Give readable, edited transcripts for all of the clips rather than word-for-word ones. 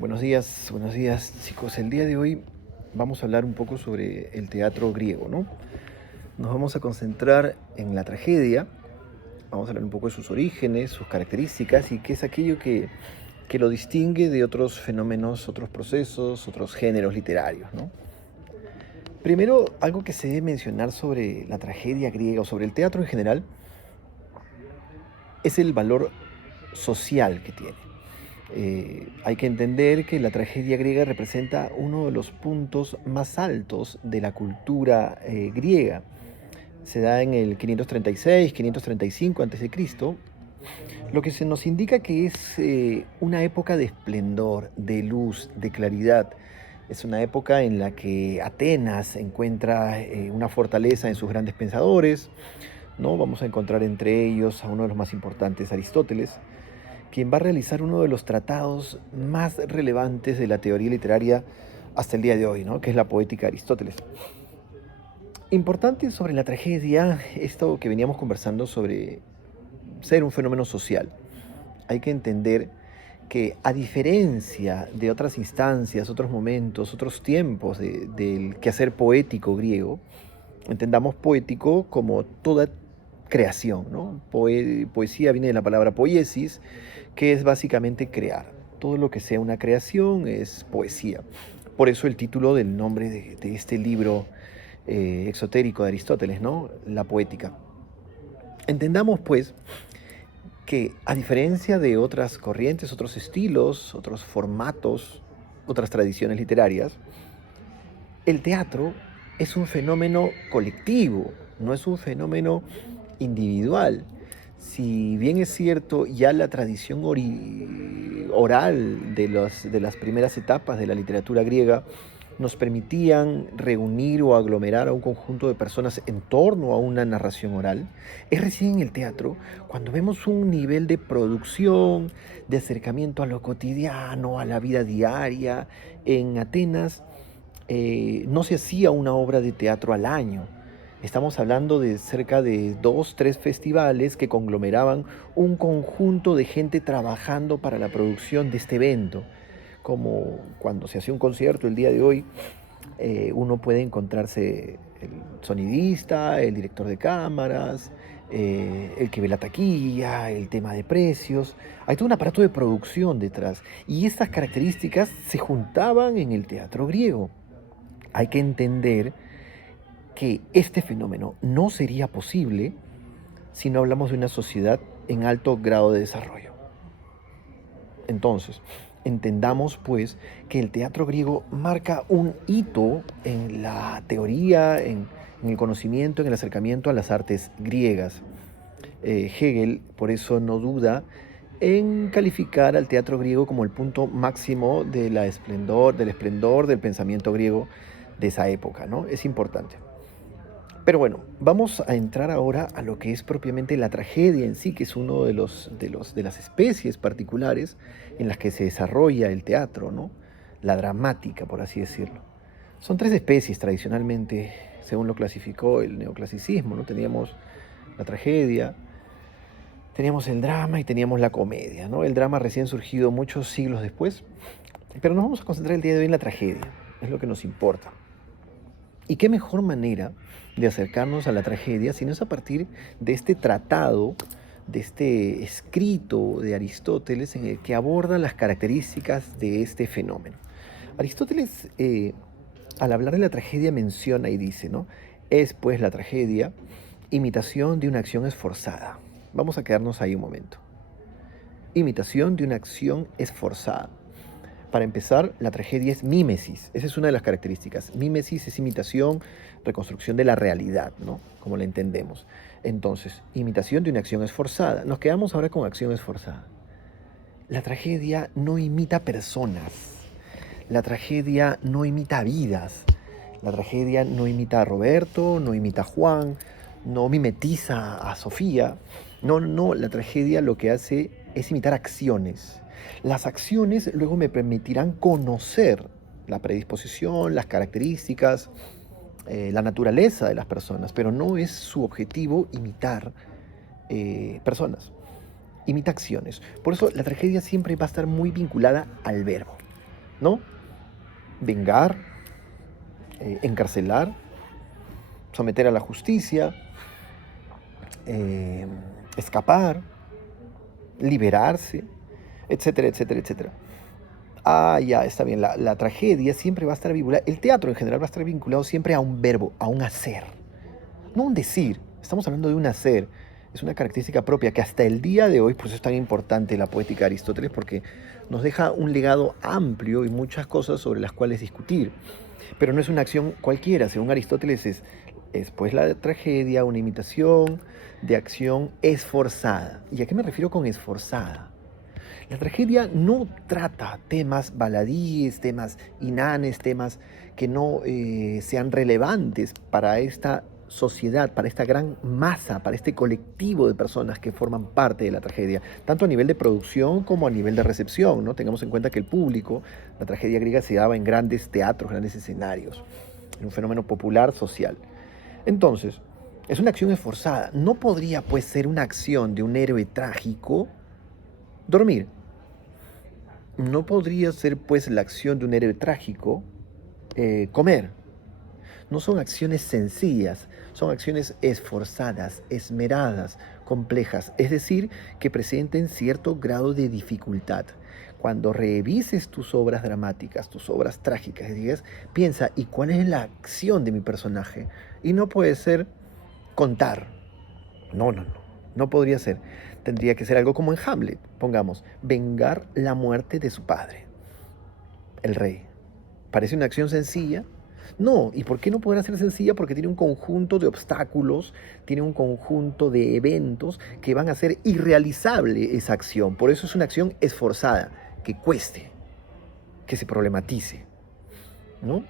Buenos días chicos. El día de hoy vamos a hablar un poco sobre el teatro griego, ¿no? Nos vamos a concentrar en la tragedia, vamos a hablar un poco de sus orígenes, sus características y qué es aquello que lo distingue de otros fenómenos, otros procesos, otros géneros literarios, ¿no? Primero, algo que se debe mencionar sobre la tragedia griega o sobre el teatro en general es el valor social que tiene. Hay que entender que la tragedia griega representa uno de los puntos más altos de la cultura griega. Se da en el 536, 535 a.C., lo que se nos indica que es una época de esplendor, de luz, de claridad. Es una época en la que Atenas encuentra una fortaleza en sus grandes pensadores, ¿no? Vamos a encontrar entre ellos a uno de los más importantes, Aristóteles, quien va a realizar uno de los tratados más relevantes de la teoría literaria hasta el día de hoy, ¿no? Que es la Poética de Aristóteles. Importante sobre la tragedia, esto que veníamos conversando sobre ser un fenómeno social. Hay que entender que a diferencia de otras instancias, otros momentos, otros tiempos del quehacer poético griego, entendamos poético como toda creación, ¿no? Poesía viene de la palabra poiesis, que es básicamente crear. Todo lo que sea una creación es poesía. Por eso el título del nombre de este libro exotérico de Aristóteles, ¿no? La poética. Entendamos, pues, que a diferencia de otras corrientes, otros estilos, otros formatos, otras tradiciones literarias, el teatro es un fenómeno colectivo, no es un fenómeno individual. Si bien es cierto, ya la tradición oral de las primeras etapas de la literatura griega nos permitían reunir o aglomerar a un conjunto de personas en torno a una narración oral, es recién en el teatro cuando vemos un nivel de producción, de acercamiento a lo cotidiano, a la vida diaria. En Atenas no se hacía una obra de teatro al año. Estamos hablando de cerca de 2, 3 festivales que conglomeraban un conjunto de gente trabajando para la producción de este evento. Como cuando se hace un concierto el día de hoy, uno puede encontrarse el sonidista, el director de cámaras, el que ve la taquilla, el tema de precios. Hay todo un aparato de producción detrás. Y estas características se juntaban en el teatro griego. Hay que entender que este fenómeno no sería posible si no hablamos de una sociedad en alto grado de desarrollo. Entonces, entendamos pues que el teatro griego marca un hito en la teoría, en el conocimiento, en el acercamiento a las artes griegas. Hegel, por eso, no duda en calificar al teatro griego como el punto máximo del esplendor del pensamiento griego de esa época, ¿no? Es importante. Pero bueno, vamos a entrar ahora a lo que es propiamente la tragedia en sí, que es uno de las especies particulares en las que se desarrolla el teatro, ¿no? La dramática, por así decirlo. Son tres especies tradicionalmente, según lo clasificó el neoclasicismo, ¿no? Teníamos la tragedia, teníamos el drama y teníamos la comedia, ¿no? El drama recién surgido muchos siglos después, pero nos vamos a concentrar el día de hoy en la tragedia, es lo que nos importa. ¿Y qué mejor manera de acercarnos a la tragedia sino es a partir de este tratado, de este escrito de Aristóteles en el que aborda las características de este fenómeno? Aristóteles, al hablar de la tragedia, menciona y dice, ¿no? Es pues la tragedia imitación de una acción esforzada. Vamos a quedarnos ahí un momento. Imitación de una acción esforzada. Para empezar, la tragedia es mímesis. Esa es una de las características. Mímesis es imitación, reconstrucción de la realidad, ¿no? Como la entendemos. Entonces, imitación de una acción esforzada. Nos quedamos ahora con acción esforzada. La tragedia no imita personas. La tragedia no imita vidas. La tragedia no imita a Roberto, no imita a Juan, no mimetiza a Sofía. No, no, la tragedia lo que hace es imitar acciones. Las acciones luego me permitirán conocer la predisposición, las características, la naturaleza de las personas, pero no es su objetivo imitar personas, imita acciones. Por eso la tragedia siempre va a estar muy vinculada al verbo. ¿no? Vengar, encarcelar, someter a la justicia, eh, escapar, liberarse, etcétera, etcétera, etcétera. Ah, ya, está bien. La tragedia siempre va a estar vinculada, el teatro en general va a estar vinculado siempre a un verbo, a un hacer, no un decir. Estamos hablando de un hacer. Es una característica propia que hasta el día de hoy, por eso es tan importante la poética de Aristóteles, porque nos deja un legado amplio y muchas cosas sobre las cuales discutir. Pero no es una acción cualquiera. Según Aristóteles es pues la tragedia una imitación de acción esforzada. ¿Y a qué me refiero con esforzada? La tragedia no trata temas baladíes, temas inanes, temas que no sean relevantes para esta sociedad, para esta gran masa, para este colectivo de personas que forman parte de la tragedia, tanto a nivel de producción como a nivel de recepción, ¿no? Tengamos en cuenta que el público, la tragedia griega se daba en grandes teatros, grandes escenarios, en un fenómeno popular, social. Entonces, es una acción esforzada. No podría, pues, ser una acción de un héroe trágico dormir. No podría ser, pues, la acción de un héroe trágico comer. No son acciones sencillas, son acciones esforzadas, esmeradas, complejas, es decir, que presenten cierto grado de dificultad. Cuando revises tus obras dramáticas, tus obras trágicas, digas, piensa, ¿y cuál es la acción de mi personaje? Y no puede ser contar. No, no, no. No podría ser. Tendría que ser algo como en Hamlet, pongamos, vengar la muerte de su padre, el rey. ¿Parece una acción sencilla? No, ¿y por qué no podrá ser sencilla? Porque tiene un conjunto de obstáculos, tiene un conjunto de eventos que van a hacer irrealizable esa acción. Por eso es una acción esforzada, que cueste, que se problematice, ¿no?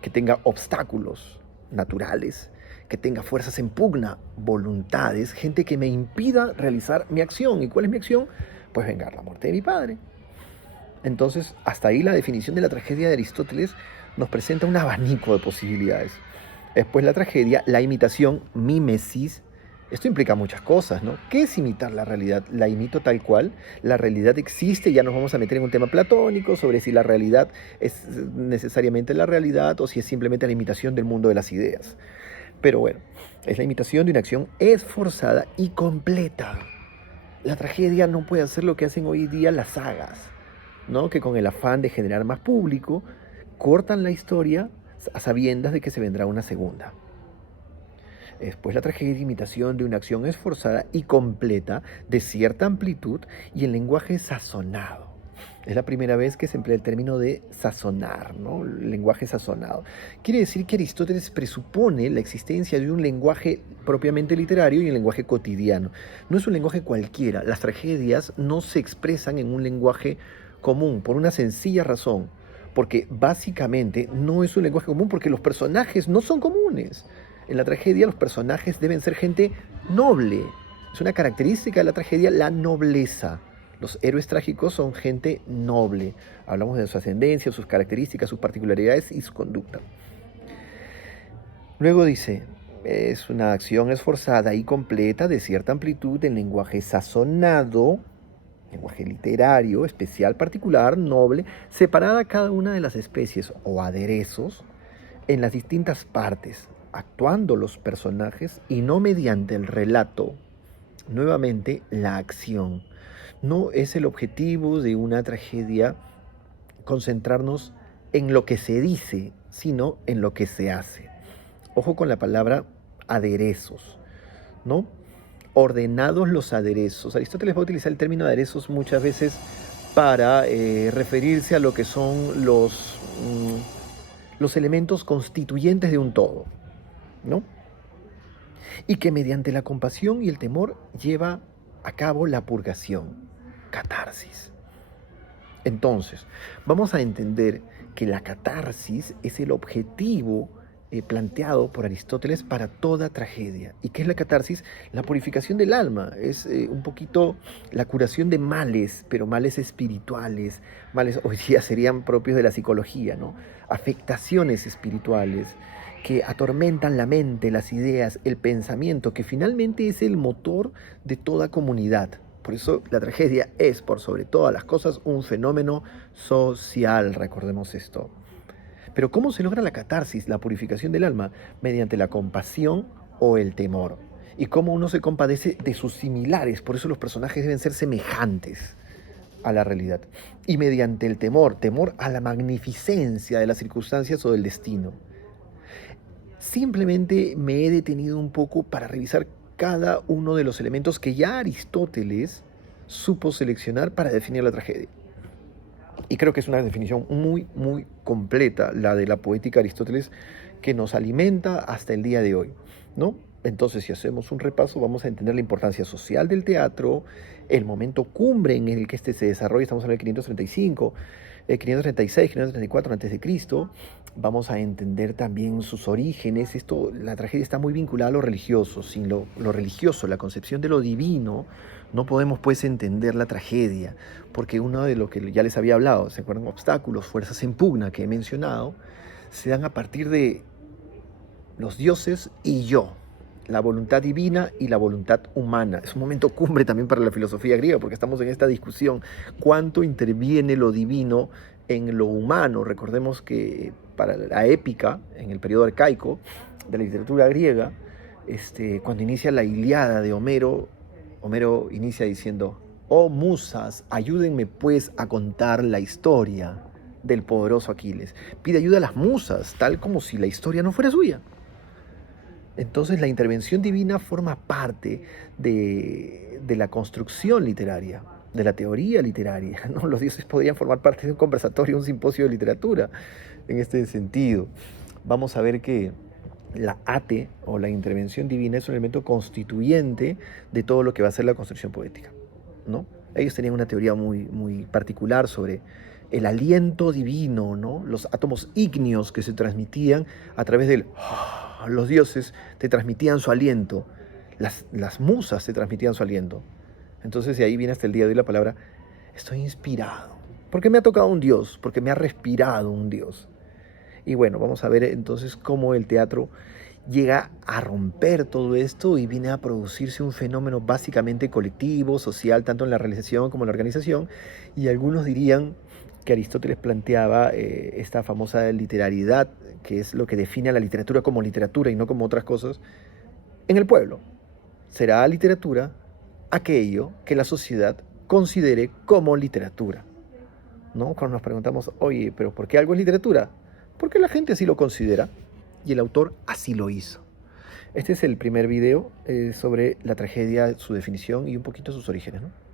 Que tenga obstáculos naturales, que tenga fuerzas en pugna, voluntades, gente que me impida realizar mi acción. ¿Y cuál es mi acción? Pues vengar la muerte de mi padre. Entonces, hasta ahí la definición de la tragedia de Aristóteles nos presenta un abanico de posibilidades. Después la tragedia, la imitación, mímesis. Esto implica muchas cosas, ¿no? ¿Qué es imitar la realidad? ¿La imito tal cual? ¿La realidad existe? Ya nos vamos a meter en un tema platónico sobre si la realidad es necesariamente la realidad o si es simplemente la imitación del mundo de las ideas. Pero bueno, es la imitación de una acción esforzada y completa. La tragedia no puede hacer lo que hacen hoy día las sagas, ¿no? Que con el afán de generar más público, cortan la historia a sabiendas de que se vendrá una segunda. Después la tragedia de imitación de una acción esforzada y completa, de cierta amplitud y en lenguaje sazonado. Es la primera vez que se emplea el término de sazonar, ¿no? El lenguaje sazonado. Quiere decir que Aristóteles presupone la existencia de un lenguaje propiamente literario y un lenguaje cotidiano. No es un lenguaje cualquiera. Las tragedias no se expresan en un lenguaje común por una sencilla razón. Porque básicamente no es un lenguaje común porque los personajes no son comunes. En la tragedia los personajes deben ser gente noble. Es una característica de la tragedia la nobleza. Los héroes trágicos son gente noble. Hablamos de su ascendencia, sus características, sus particularidades y su conducta. Luego dice, es una acción esforzada y completa de cierta amplitud en lenguaje sazonado, lenguaje literario, especial, particular, noble, separada cada una de las especies o aderezos en las distintas partes, actuando los personajes y no mediante el relato. Nuevamente, la acción. No es el objetivo de una tragedia concentrarnos en lo que se dice, sino en lo que se hace. Ojo con la palabra aderezos, ¿no? Ordenados los aderezos. Aristóteles va a utilizar el término aderezos muchas veces para referirse a lo que son los elementos constituyentes de un todo, ¿no? Y que mediante la compasión y el temor lleva a cabo la purgación, catarsis. Entonces, vamos a entender que la catarsis es el objetivo planteado por Aristóteles para toda tragedia. ¿Y qué es la catarsis? La purificación del alma, es un poquito la curación de males, pero males espirituales, males hoy día serían propios de la psicología, ¿no? Afectaciones espirituales que atormentan la mente, las ideas, el pensamiento, que finalmente es el motor de toda comunidad. Por eso la tragedia es, por sobre todas las cosas, un fenómeno social, recordemos esto. Pero ¿cómo se logra la catarsis, la purificación del alma? Mediante la compasión o el temor. Y cómo uno se compadece de sus similares, por eso los personajes deben ser semejantes a la realidad. Y mediante el temor, temor a la magnificencia de las circunstancias o del destino. Simplemente me he detenido un poco para revisar cada uno de los elementos que ya Aristóteles supo seleccionar para definir la tragedia. Y creo que es una definición muy, muy completa, la de la poética de Aristóteles, que nos alimenta hasta el día de hoy, ¿no? Entonces, si hacemos un repaso, vamos a entender la importancia social del teatro, el momento cumbre en el que este se desarrolla, estamos en el 535, 536, 534 antes de Cristo. Vamos a entender también sus orígenes. La tragedia está muy vinculada a lo religioso. Sin lo religioso, la concepción de lo divino, no podemos pues entender la tragedia, porque uno de lo que ya les había hablado, ¿se acuerdan? Obstáculos, fuerzas en pugna que he mencionado, se dan a partir de los dioses y yo, la voluntad divina y la voluntad humana. Es un momento cumbre también para la filosofía griega, porque estamos en esta discusión, ¿cuánto interviene lo divino en lo humano? Recordemos que para la épica, en el periodo arcaico de la literatura griega, cuando inicia la Ilíada de Homero, Homero inicia diciendo: oh musas, ayúdenme pues a contar la historia del poderoso Aquiles. Pide ayuda a las musas, tal como si la historia no fuera suya. Entonces la intervención divina forma parte de la construcción literaria, de la teoría literaria, ¿no? Los dioses podrían formar parte de un conversatorio, un simposio de literatura, en este sentido. Vamos a ver que la ate o la intervención divina es un elemento constituyente de todo lo que va a ser la construcción poética, ¿no? Ellos tenían una teoría muy, muy particular sobre el aliento divino, ¿no? Los átomos ígneos que se transmitían a través del... Los dioses te transmitían su aliento, las musas te transmitían su aliento. Entonces de ahí viene hasta el día de hoy la palabra estoy inspirado. Porque me ha tocado un dios, porque me ha respirado un dios. Y bueno, vamos a ver entonces cómo el teatro llega a romper todo esto y viene a producirse un fenómeno básicamente colectivo, social, tanto en la realización como en la organización. Y algunos dirían que Aristóteles planteaba esta famosa literariedad, que es lo que define a la literatura como literatura y no como otras cosas, en el pueblo. Será literatura aquello que la sociedad considere como literatura, ¿no? Cuando nos preguntamos, oye, ¿pero por qué algo es literatura? Porque la gente así lo considera y el autor así lo hizo. Este es el primer video sobre la tragedia, su definición y un poquito sus orígenes, ¿no?